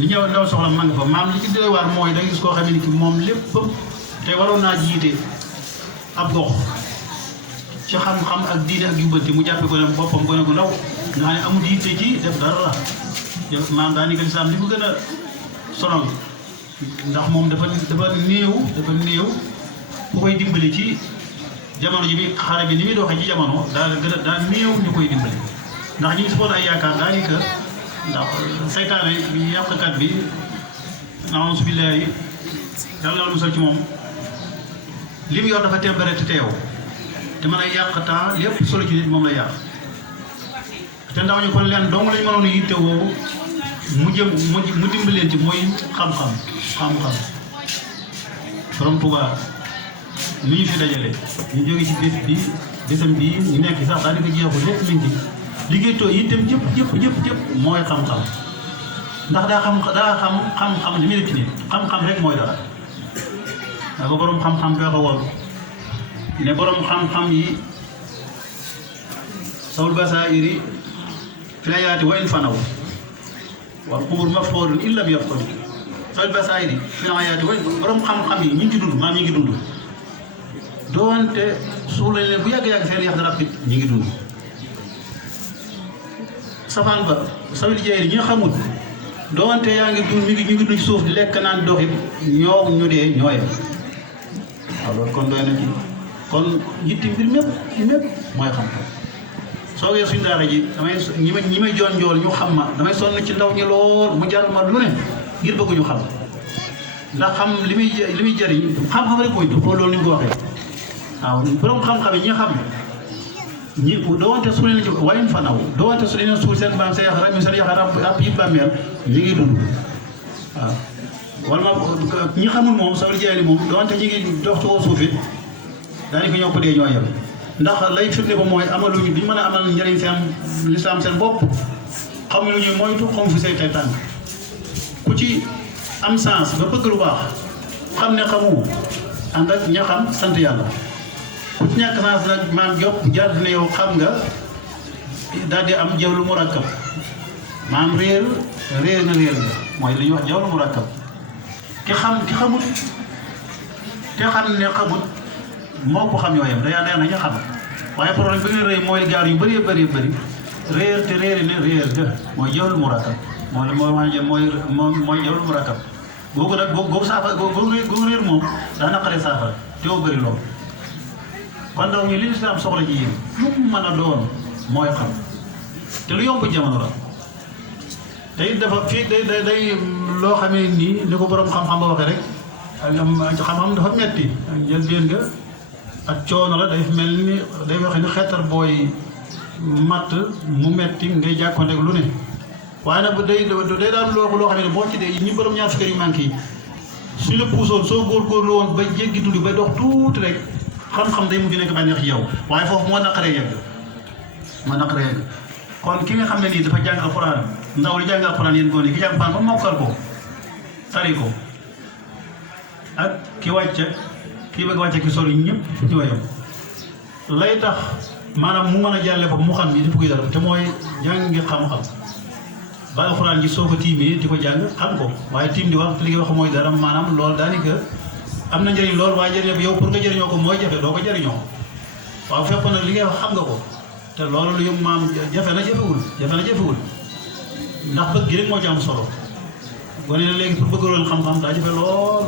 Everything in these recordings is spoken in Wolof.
li ñëw ndaw soxla ma nga fa maam li ci doy waar mooy da gis koo xam ne ki moom lépp te waroon naa jiite ab gox ci xam-xam ak diine ak yubbanti mu jàppe ko ne boppam gone gu ndaw nga xam ne amul yitte ci def dara la maam daanaka lislaam li ko gën a sonal ndax moom dafa néew ku koy dimbali ci jamono ji bi xare bi ni muy doxee ci jamono daa néew ñu koy dimbali ndax ñu ngi si ay yaakaar daanaka ndax seytaane bi yàqkat bi naawusu billaahi yàlla la musal ci moom li mu yor dafa tembare te teew te mën a yàq temps lépp solo ci nit moom la yàq te ndaw ñu kon leen dong lañ mënoon yitte woo mu dimbali leen ci mooy xam-xam borom Tuubaa ni ñu fi dajale ñu jóge ci bésam bi ñu nekk sax daanaka jeexul lépp liñ ci liggéey too itam jëpp mooy xam-xam ndax daa xam li muy def ci nit xam-xam rek mooy dara daa ko borom xam-xam bee ko wol ne borom xam-xam yi sawul basaa'iri fil hayaati wa in fanaw wal qubur maftuuhatun in lam yafqadu sawul basaa'iri fil hayaati wa borom xam-xam yi ñu ngi ci dund maam ñu ngi dund doonte suul lañ leen bu yàgg-yàgg seen yax dara pit ñu ngi dund safaan ba sawil jeeri ñi nga xamul doonte yaa ngi dund ñu ngi dund ci suuf di lekk naan doxit ñoo ñu dee ñooyam waaw loolu kon doy na ci kon yitti mbir mépp mooy xam-xam soo wee suñu daara ji damay ñi may joon jool ñu xam ma damay sonn ci ndaw ñi lool mu jar ma lu ne ngir bëgg ñu xam ndax xam li muy jëriñ xam-xam rek mooy du loolu ni mu ko waxee waaw borom xam-xam yi ñi xam ñi doonte su leen wayin fa naw doonte su leen suul seen baam seen yaxa rab yi bàmmeel ñi ngi dund waaw wala ma ñi xamul moom sawal jaay li moom doonte ñi ngi dox ci kaw suuf it daanaka ñoo ko dee ñoo yem ndax lay firnde ko mooy amaluñu duñ mën a amal njëriñ seen lislaam seen bopp xamuñu ñuy moytu xam fi say tey tànk ku ci am sens ba bëgg lu baax xam ne xamu ànd ak ña xam sant yàlla ku ci ñàkk sens nag maam Diop jaar ne yow xam nga daal di am jawlu murakkab maam réer nga mooy li ñuy wax jawlu murakkab ki xamut te xam ne xamut moo ko xam yooyam day na ña xam waaye problème bi nga rëy mooy gaar yu bëri réer te réeri ne réer ga mooy jawlu murakkab mooy jawlu murakkab googu nag googu saafara googu réer moom daa naqaree saafara te woo bëri loolu kon ndaw ñi li lislaam soxla ci yéen lu mu mën a doon mooy xam te lu yomb jamono la te it dafa fii day loo xamee nii ni ko borom xam-xam ba waxee rek xam-xam dafa metti njëlbéen nga ak coono la day mel ni day waxe ni xeetar booy matt mu metti ngay jàkkoonteeg lu ne waaye nag day daan loo xam ne boo ci dee ñi borom ñaar fukki yu manqué yi su la puusoon soo góorgóorlu woon ba jéggi tuuti ba dox tuuti rek xam-xam day mujj nekk bànneex yow waaye foofu moo naqaree yegg kon ki nga xam ne nii dafa jàng alxuraan ndaw li jàng alxuraan yéen góor yi ki jàng alxuraan ba mokkal ko tari ko ak ki wàcce kii bëgg wàcce ki sori ñëpp ci wayam lay tax maanaam mu mën a jàlle ko mu xam ni dafa koy dara te mooy jàngi xam-xam ba alxuraan ji soo ko tiimee di ko jàng xam ko waaye tiim di wax te li nga wax mooy dara maanaam loolu daanaka am na njëriñ loolu waaye jëriñoo bi yow pour nga jëriñoo ko mooy jafe doo ko jëriñoo waaw fekkoon nag li ngay wax xam nga ko te loolu lu yëpp maam jafe na jafewul ndax bëgg gi rek moo ci am solo gone na léegi pour bëgg loolu xam-xam daa jafe lool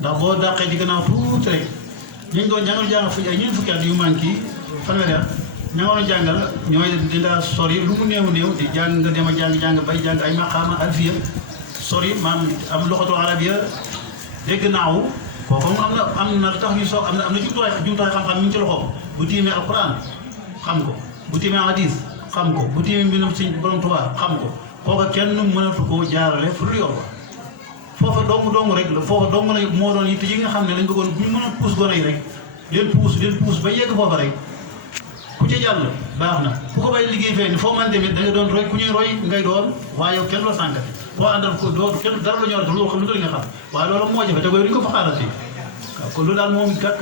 ndax boo dàqee ci gannaaw tuuti rek ñu doon jàngal fu ay ñeent fukki at yu manqué fanweeri at ña nga doon jàngal ñooy dinaa sori lu mu néew di jàng nga dem a jàng bay jàng ay maqaama alfiya sori maam am loxatul arabiya dégg naaw kooku am na tax ñu soog am na jumtuwaay xam-xam mi ngi ci loxoom bu tiimee alquran xam ko bu tiimee hadis xam ko bu tiimee mbindum Sëñ Borom Tuubaa xam ko kooku kenn mënatu koo jaarale fu dul yoon foofa dong rek la foofa dong la moo doon yitte yi nga xam ne lañ bëggoon bu ñu mën a puus gone yi rek leen puus ba yegg foofa rek ku ci jàll baax na bu ko bàyyi liggéey fee ni foo man demit da nga doon roy ku ñuy roy ngay doon waaye yow kenn la sànkati boo àndal ko doo kenn dara la ñor lu xam lu nga xam waaye loolu moo jafe te koy duñ ko fa xaaral si waaw kon lu daal moom gàkk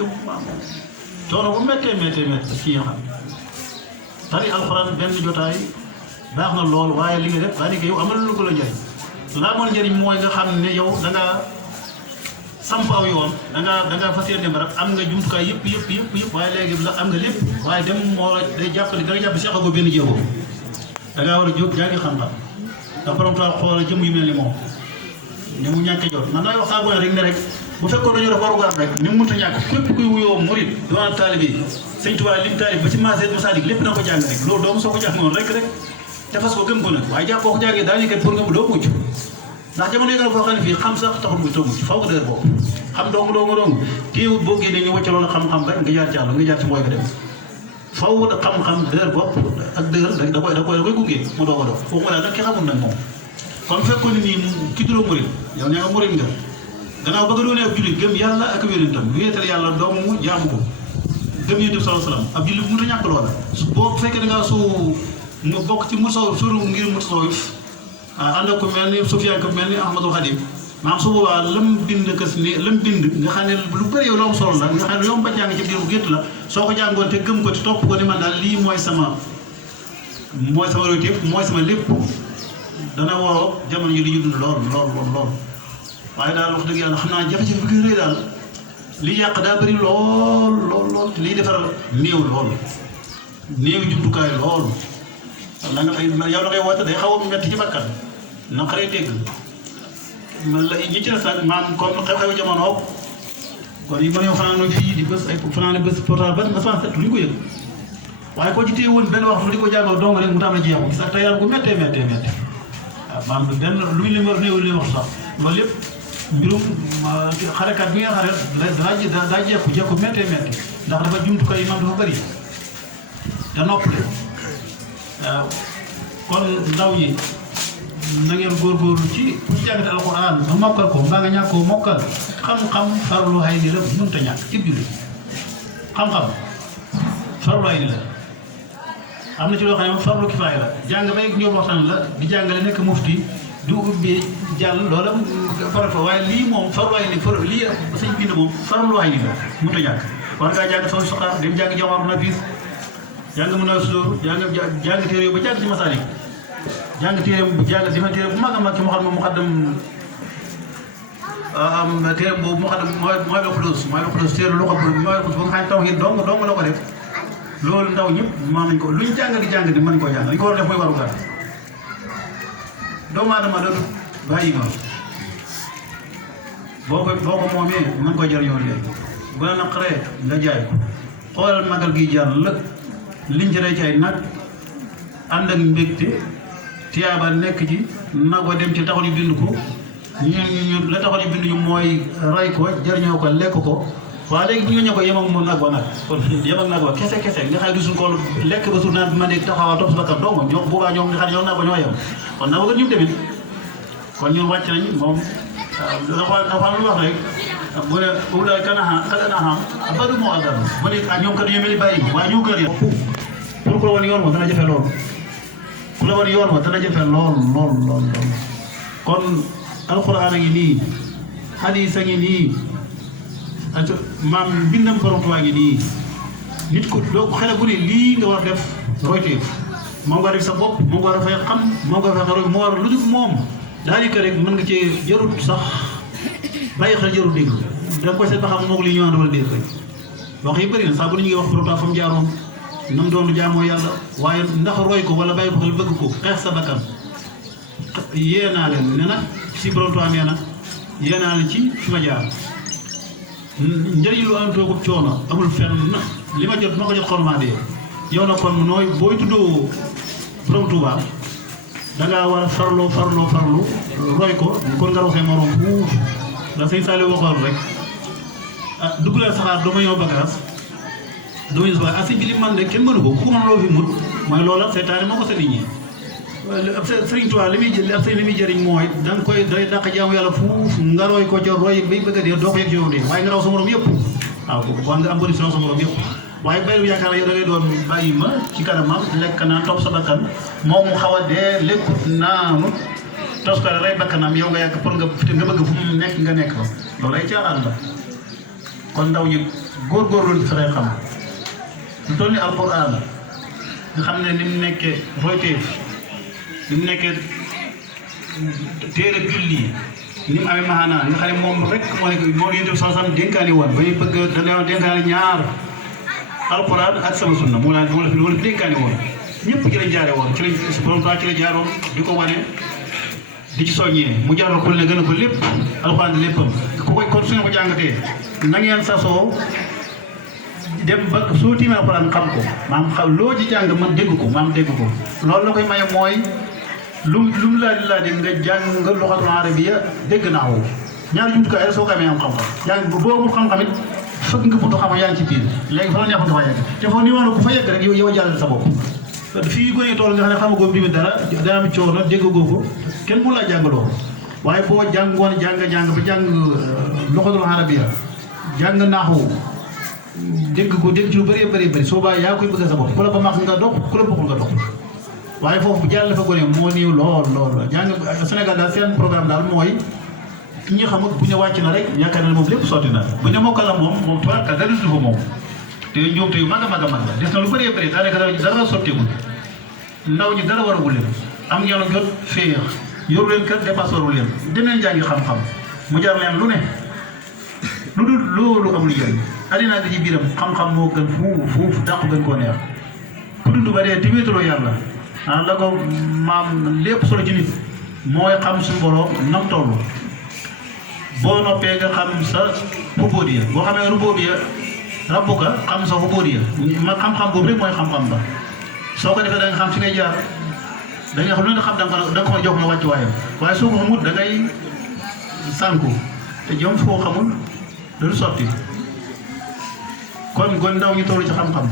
coono bu méttee ci nga xam tari alxuraan benn jotaay baax na lool waaye li nga def daanaka yow amal lu ko la njëriñ la amoon njëriñ mooy nga xam ne yow da nga samp aw yoon da nga fas yéene dem rek am nga jumtukaay yëpp waaye léegi la am nga lépp waaye dem moo day jàpp ne da nga jàpp si ko benn jéego da ngaa war a jóg jàngi xam-xam da borom taal xoolal jëm yu mel ni moom ni mu ñàkk jot man damay wax saa rek ne rek bu fekkoon dañu def warugar rek ni mu mënta ñàkk képp kuy wuyoo murid doon taalibe yi sëñ Tuubaa lim taalib ba ci Masalik lépp na ko jàng rek loolu doomu soo ko jàngoon rek te fas ko gëm ko nag waaye jàpp boo ko jàngee daanaka pour nga doo mucc ndax jamono yi nga foo xam ne fii xam sax taxul muy mucc faw nga dëgër boobu xam dong téewut boo génnee ñu wacca loolu xam-xam rek nga jaar ci àll nga jaar ci mooy ko dem faw xam-xam dëgër bopp ak dëgër da koy gunge mu doog a dox foofu daal nag ki xamul nag moom kon fekkoon nii ki duloo murid yow nee nga murid nga gannaaw ba nga doonee ab jullit gëm yàlla ak wérantam wéetal yàlla doomu jaamu ko gëm yonent bi sallallahu alayhi wasallam ab jullit mënut a ñàkk loola boo fekkee da ngaa nga bokk ci suru ngir mutasawwif ànd ak ko mel ni Sufyaan ko mel ni Ahmadul Xadim maanaam su boobaa lam bind nga xam ne lu bëri yow loom solo la nga xam ne yomb ba jàng ci biir bu gétt la soo ko jàngoon te gëm ko te topp ko ni man daal lii mooy sama royteef mooy sama lépp dana waroo jamono ji li ñu dund lool waaye daal wax dëgg yàlla xam naa jafe-jafe bi gën a rëy daal li yàq daa bëri lool te liy defaral néew jumtukaay lool la nga yow da ngay woote day xaw a metti ci bakkan naqaree dégg ñi ci des nag maam comme xew-xew jamono kon yi mën yow fanaan fii di bés ay fanaan bés portal ba nga set lu ñu ko yëg waaye koo ci téye woon benn waxtu di ko jàngal dong rek mu tam la jeexu gis ak te yaram ko méttee waaw maam du benn luy li ma néew li wax sax loolu yëpp mbirum xarekat bi nga xare daa jekku méttee ndax dafa jumtukaay yi maam dafa bëri te noppale waaw kon ndaw ñi na ngeen góorgóorlu ci pour jàngate alxuraan ba mokkal ko mbaa nga ñàkk koo mokkal xam-xam farlu hay ni la mënut a ñàkk cib julli xam-xam farlu hay ni la am na ci loo xam ne moom farlu kifaaya la jàng bay ñëw waxtaan la di jàngale nekk mufti du ubbi jàll loola farata waaye lii moom farlu hay ni lii sëñ bind moom farlu hay ni la mënut a ñàkk war ngaa jàng sama suqaar dem jàng jawaaru nafiis jàng mën a sóor jàng téere ba jàng ci Masalik jàng téere bu mag a mag ci mu xaddam téere boobu mu xaddam mooy la xulóos téere lu ko mooy la xulóos ba nga xam ne tawhiid dong la ko def loolu ndaw ñëpp mën nañ ko lu ñu jàng di mën koo jàng li ko war a def mooy waru gar doomu aadama doon bàyyi ma boo ko moomee mën ko jëriñoo léegi bu la naqaree nga jaay ko xoolal magal gi jaar lëg liñ ci rey ci ay nag ànd ak mbégte tiyaaba nekk ci nag wa dem ci taxul ñu bind ko ñu la taxul ñu bind ñu mooy rey ko jëriñoo ko lekk ko waaye léegi bu ñu ñëw ko yem ak mu nag wa nag kon yem ak nag wa kese nga xam ne du suñ ko lekk ba suur naan bi ma nekk taxawaa topp sa bakkan dong ñoom boobaa ñoom nga xam ne ñoom nag wa ñoo yem kon nag wa ñu tamit kon ñun wàcc nañ moom dafa lu wax rek bu ne ulaay kanaa bari moo àggal bu ne ñoom kat ñoo mel ni bàyyi waaye ñoo gën a pour ku la wan yoon wa dana jafe lool kon alxuraan a ngi nii hadiis a ngi nii ak maam bindam borom Tuubaa ngi nii nit ko doo xele bu ne lii nga war a def royteef moom nga def sa bopp moom nga war a fay xam moom nga war a roy moo war lu dul moom daanaka rek mën nga cee jarut sax bàyyi xel jarut dégg da nga koy seet ba xam moog li ñu ànd wala déet rek wax yi bëri na saa bu ñu ngi wax borom Tuubaa fa mu jaaroon nam doon jaamoo yàlla waaye ndax roy ko wala bàyyi ko xel bëgg ko xeex sa bakkan yee naa leen ne nag si borom Tuubaa nee na yee naa leen ci fi ma jaar njëriñ lu am toogub coono amul fenn li ma jot ma ko jot xormaa de yow na kon nooy booy tuddoo borom Tuubaa dangaa war a farlu roy ko kon nga roxee morom fuuf la sëñ Saliou waxoon rek dugg leen saxaar dama ñëw bagage dama ñëw saxaar asi bi li man de kenn mënu ko ku xam loo fi mut mooy loola seetaane moo ko sa nit ñi ab Sëriñ Tuubaa li muy jëriñ mooy da nga koy day dàq jaamu yàlla fuuf nga roy ko ca roy bay bëgg a dee doo ko yëg ci yow de waaye nga raw sa morom yëpp waaw kon nga am bëri sa morom yëpp waaye bayru yaakaar na yow da ngay doon bàyyi ma ci kanamam lekk naan topp sa bakkan moom mu xaw a dee lekkut naanu tos ko rey bakkanam yow nga yàgg pour nga bëgg fu mu nekk nga nekk fa loolu ay caaxaan la kon ndaw ñi góorgóorlu di fexe xam lu toll ni alxuraan nga xam ne ni mu nekkee royteef bi mu nekkee téere julli ni mu amee maanaa nga xam ne moom rek moo yëngu sasam dénkaani woon ba ñu bëgg dañoo dénkaani ñaar alquran ak sama sunna moo la fi dénkaani woon ñëpp ci lañ jaare woon ci lañ borom ci la jaaroon di ko wane di ci soññee mu jaaroon ko ne gën a ko lépp alquran di léppam ku koy kon su ngeen ko jàngatee na ngeen sasoo dem ba soo tiimee alquran xam ko maam xam loo ci jàng man dégg ko maam dégg ko loolu la koy maye mooy lu mu laa di nga jàng nga luxatul arabiya dégg naa woo ñaari jumtukaay rek soo ko amee am xam-xam jàng boo amul xam-xam it fëgg nga buntu xam-xam yaa ngi ci biir léegi fa la neexoon nga fa yegg te foofu ni ma ku fa yegg rek yow jàllale sa bopp fii gone tool nga xam ne xamagoo bi dara dana am coono déggagoo ko kenn mënu laa jàngaloo waaye boo jàngoon jàng ba jàng luxatul arabiya jàng naaxu dégg ko dégg ci lu bëree bëri soo baa yaa koy bëgg sa bopp ku la ba max nga dox ku la bokkul nga dox waaye foofu jàll fa gone moo néew lool jàng Sénégal daal seen programme daal mooy ki ñi xamut bu ñu wàcc na rek yaakaar na moom lépp sotti na bu ñu mokkal la moom tubaarka dara du fa moom te ñoom te yu mag a des na lu bëree bëri daanaka dara sotteegul ndaw ñi dara waragul leen am ngeen jot féex yoru leen kër dépasse warul leen demeen jàngi xam-xam mu jar leen lu ne lu dul loolu amul njëriñ addinaa gi ci biiram xam-xam moo gën fuuf dàq gën koo neex ku dund ba dee te wéetaloo yàlla la ko maam lépp solo ci nit mooy xam suñu borom nam toll boo noppee nga xam sa rububiyya boo xamee rububiyya rabbuka xam sa rububiyya ma xam-xam boobu rek mooy xam-xam ba soo ko defee da nga xam fi ngay jaar da nga xam lu nga xam da nga ko jox ma wàcc waayam waaye soo ko xamul da ngay sànku te jom foo xamul du sotti kon gon ndaw ñu toll ci xam-xam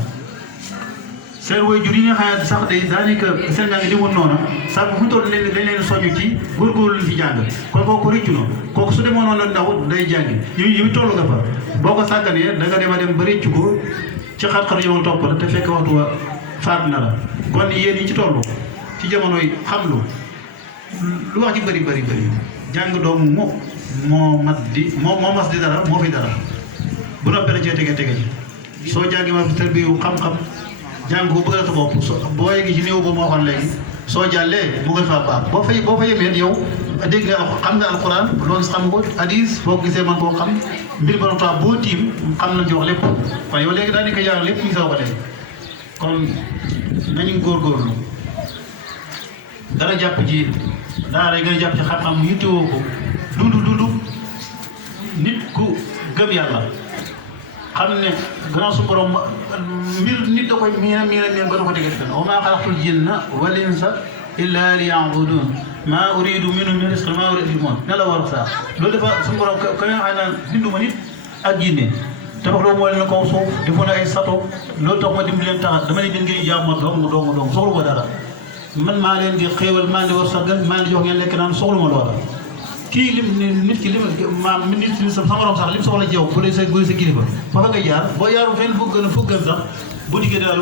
seen waajur yi nga xam ne sax day daanaka seen njàng di woon noonu sax bu mu toll dañ leen soññu ci góorgóorlu lañ ci jàng kon kooku rëccu na kooku su demoon noonu ndaw day jàngi yu toll nga fa boo ko sàgganee da nga dem a dem ba rëccu ko ci xar-xar yow topp la te fekk waxtu wa faat na la kon yéen yi ci toll ci jamono yi xam lu wax ci bëri jàng doomu moo mas di dara moo fi dara bu noppee la cee tege ci soo jàngi ma tarbiyu xam-xam jàng ko bëgg sa bopp boo yeggee ci néew ba moo waxoon léegi soo jàllee mu gën faa baax boo fa yemee yow dégg nga xam nga alquran loolu xam nga ko hadis boo ko gisee man koo xam mbir ba noppi boo tiim xam nañ ci wax lépp waaye yow léegi daanaka jaar lépp ñu saw ko léegi kon nañu góorgóorlu dara jàpp ci daara yi gën a jàpp ci xam-xam mu yittewoo ko dundu nit ku gëm yàlla xam ne gannaaw su borom mbir nit da koy miin ba da ko tege fenn wa maa xalaqtul jinna wal insa illa liya'budun maa uridu minhum min rizqin maa uridu moom ne la war saa loolu dafa su borom ka nga xam ne binduma nit ak jinne tabax loo moo leen kaw suuf defoon ay sato loolu tax ma dimbali leen tax dama leen ngeen jaamu dong soxlu ma dara man maa leen di xéewal maa leen di war sagal maa leen di jox ngeen lekk naan soxlu ma loola kii nit ki maam nit sa morom sax lim soxla ci yow bu dee sa kilifa fa nga jaar boo yaaru fenn fu gën sax bu diggee daal